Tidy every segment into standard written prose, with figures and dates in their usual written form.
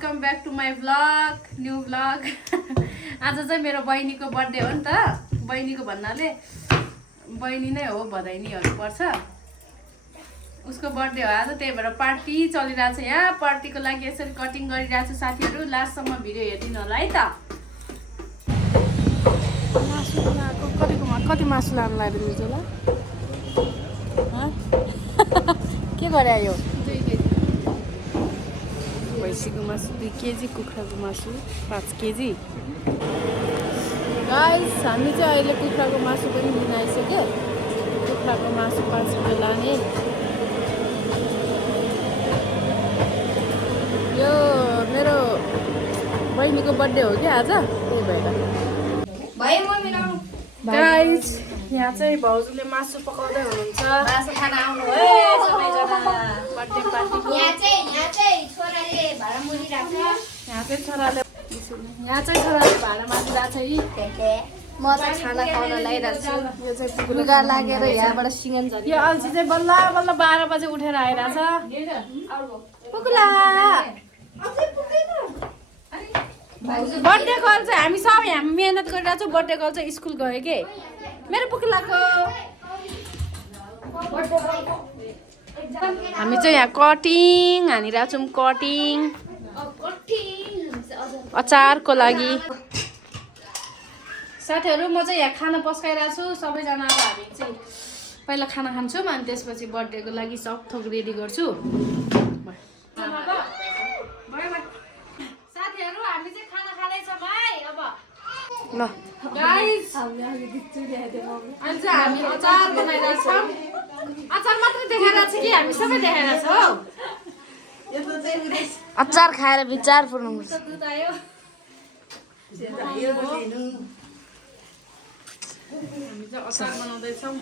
Welcome back to my vlog new vlog आज चाहिँ मेरो बहिनीको बर्थडे हो नि त बहिनीको भन्नाले बहिनी नै हो बधाई नि पर्छ उसको बर्थडे हो आज त्यही भएर पार्टी चलिरहेछ यहाँ पार्टीको लागि यसरी कटिङ गरिरहेछ साथीहरू लास्टसम्म भिडियो हेरिदिनु होला है त कति मासु लानु लाग्यो मिजोलाई के गरे आयो 2 केजी भैँसीको मासु 2 केजी कुखुराको मासु 5 केजी गाइस हामी चाहिँ अहिले कुखुराको मासु पनि लिन आइसक्यो कुखुराको मासु 5 किलो लाने यो मेरो बहिनीको बर्थडे हो कि आज त्यही भएर गाइस यहाँ चाहिँ भाउजूले मासु पकाउँदै हुनुहुन्छ मासु खान आउनु है सबैजना बर्थडे पार्टीको यहाँ चाहिँ छोराले भाडा मोलिरहेको छ यहाँ चाहिँ छोराले भाडा मागिरहेको छ यी म चाहिँ खाना खाउन लागिरहेको छु यो चाहिँ लुगा लागेर यहाँबाट सिँगन झन् यो अल्छी चाहिँ बल्ल बल्ल 12 बजे उठेर आइरहेछ पुग्ला बर्थडे कल चाहिँ हामी सबै हामी मेहनत गरिरहेको छौँ बर्थडे कल चाहिँ स्कुल गयो के मेरो पुखलाको हामी चाहिँ यहाँ कटिङ हानिरहेको छौँ कटिङ अचारको लागि साथीहरू म चाहिँ यहाँ खाना पस्काइरहेको छु सबैजना अब हामी चाहिँ पहिला खाना खान्छौँ अनि त्यसपछि बर्थडेको लागि सब थोक रेडी गर्छु साथीहरू हामी चाहिँ खाना खाँदैछौँ है अब ल गाइस अहिले चाहिँ हामी अचार बनाइरहेछौँ अचार मात्रै देखाइरहेको छ कि हामी सबै देखाइरहेछौँ अचार खाएर विचार पुर्नुपर्छ दुध आयो हामी चाहिँ अचार बनाउँदैछौँ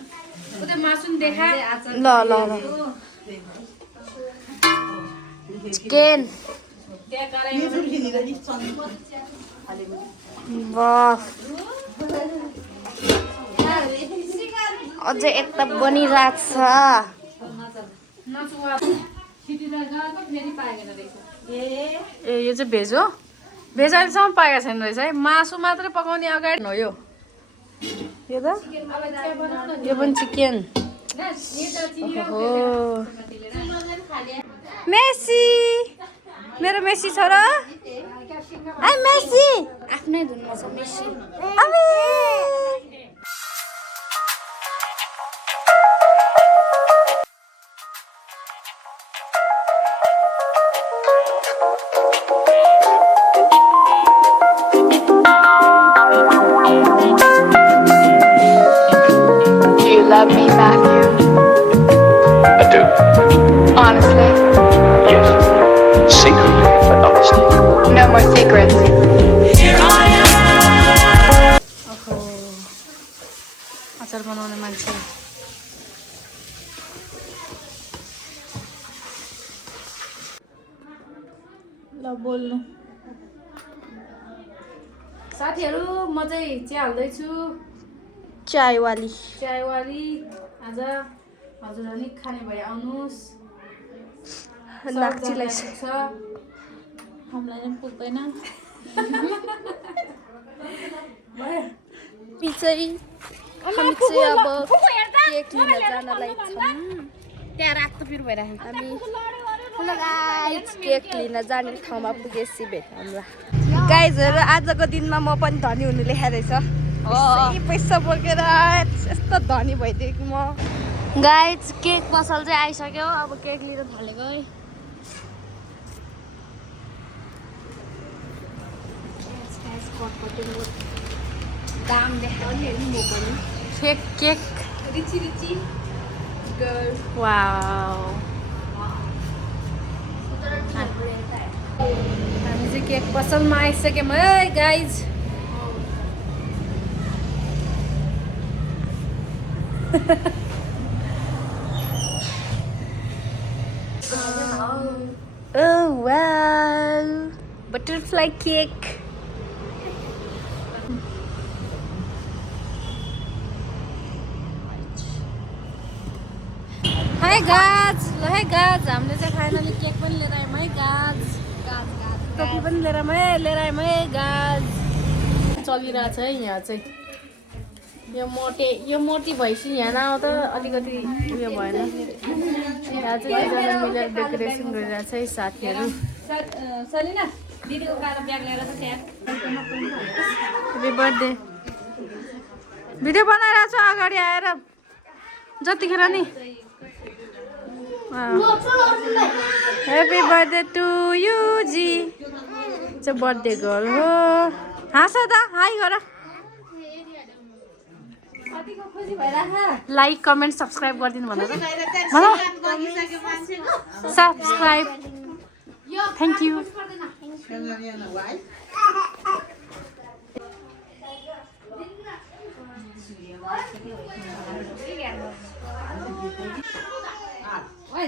उता मासु नि देखा ल ल ल चिकन वाह अझै एक त बनिरहेको छ ए यो चाहिँ भेज हो भेज अहिलेसम्म पाएको छैन रहेछ है मासु मात्रै पकाउने अगाडि हो यो त यो पनि चिकन हो मेसी मेरो मेसी छ र आई मेसी आफ्नै धुनमा छ Messi Do you love me, Matthew? I do. Honestly? Yes. Secretly, but honestly. No more secrets. अचार बनाउने मान्छे ल बोल्नु साथीहरू म चाहिँ चिया हाल्दैछु चायवाली चायवाली आज हजुरहरू नि खाने भए आउनुहोस् लाक्चीलाई छ हामीलाई पनि पुग्दैन हामी चाहिँ अब केक लिन जानलाई छौँ त्यहाँ राख्नु पिर भइरहेको हामी केक लिन जाने ठाउँमा पुगेपछि भेट हामीलाई गाइजहरू आजको दिनमा म पनि धनी हुनु लेखाइरहेछ पैसा बोकेर यस्तो धनी भइदियो कि म गाइज केक पसल चाहिँ आइसक्यो अब केक लिन थालेको है दाम देखायो नि हेर्नु म पनि केक केक रिची गर्ल वाउ हामी चाहिँ केक पसलमा आइसक्यौँ hey guys Oh wow! Butterfly cake. Hi guys ल है गाज हामीले चाहिँ फाइनली केक पनि लिएर आयौँ है गाज गाज गाज टोपी पनि लिएर आएँ है गाज चलिरहेछ है यहाँ चाहिँ यो मोटी भैँसी यहाँ नआउँदा अलिकति उयो भएन यहाँ चाहिँ दुईजना मिलेर डेकोरेसन गरिरहेछ है साथीहरू ह्याप्पी बर्थडे भिडियो बनाइरहेको छु अगाडि आएर जतिखेर नि ह्याप्पी बर्थडे टु यु जी चाहिँ बर्थडे गर्ल हो हाँस त हाई गर लाइक कमेन्ट सब्सक्राइब गरिदिनु भनेर सब्सक्राइब थ्याङ्क यू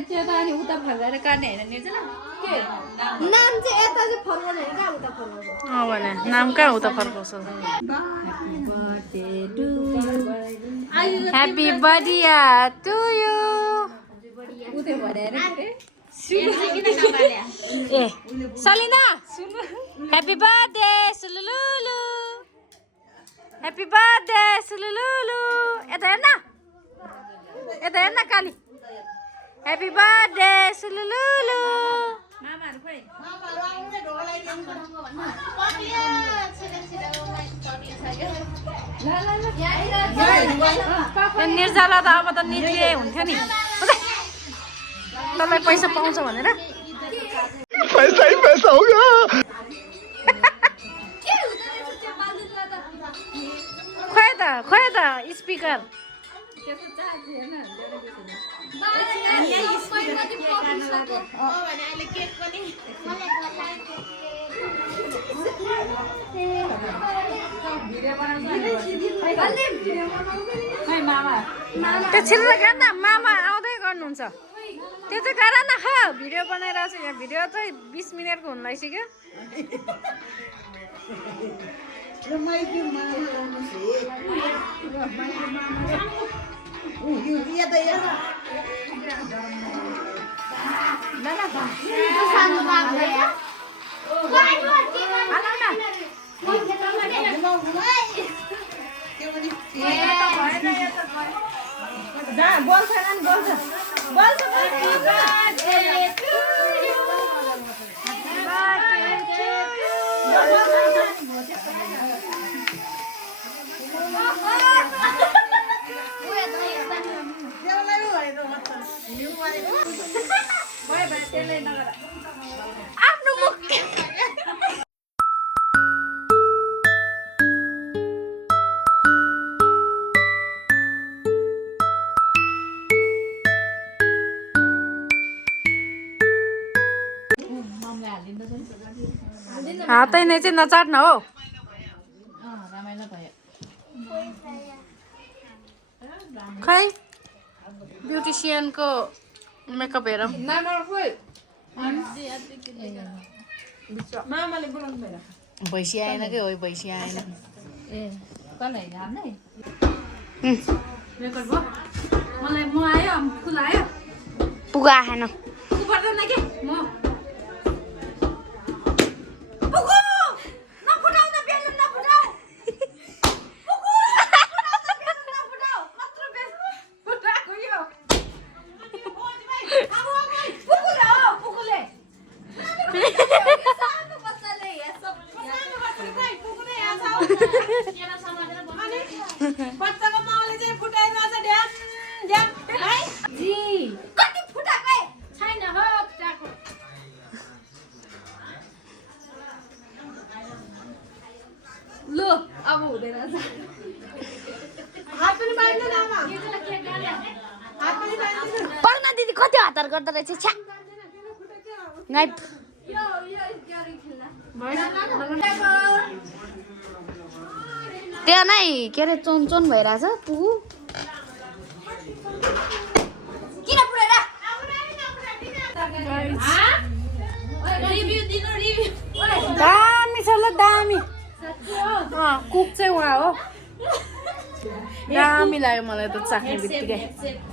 त्यो त अनि उता फर्काएर काट्ने होइन निर्जला नाम चाहिँ यता चाहिँ फर्काउनु होइन कहाँ उता फर्काउँछ भने नाम कहाँ उता फर्काउँछ ह्याप्पी बर्थडे टु यु ए सलिना ह्याप्पी बर्थडे सुलुलुलु ह्याप्पी बर्थडे सुलुलुलु यता हेर्न काली ह्याप्पी बर्थडे सुलुलुलु निर्जला त अब त निक्लिए हुन्थ्यो नि तँलाई पैसा पाउँछ भनेर पैसा ही पैसा होगा खोइ त स्पिकर त्यो छिल्लो गर न मामा आउँदै गर्नुहुन्छ त्यो चाहिँ गर न भिडियो बनाइरहेको छु यहाँ भिडियो चाहिँ 20 मिनटको हुन लागिसक्यो आफ्नो मुख हातै नै चाहिँ नचाट्न हो खै ब्युटिसियनको मेकअप हेरौँ भैँसी आएन कि हो भैँसी आएन मेकअप भयो मलाई म आयो फुल आयो पुगा आएन पर्दैन के म पढ्न दिदी कति हतार गर्दो रहेछ छ्या नाइप त्यहाँ नै के अरे चोन भइरहेछ पुगु किन पुरेर दामी छ ल दामी कुक चाहिँ उहाँ हो दामी लाग्यो मलाई त चाख्ने बित्तिकै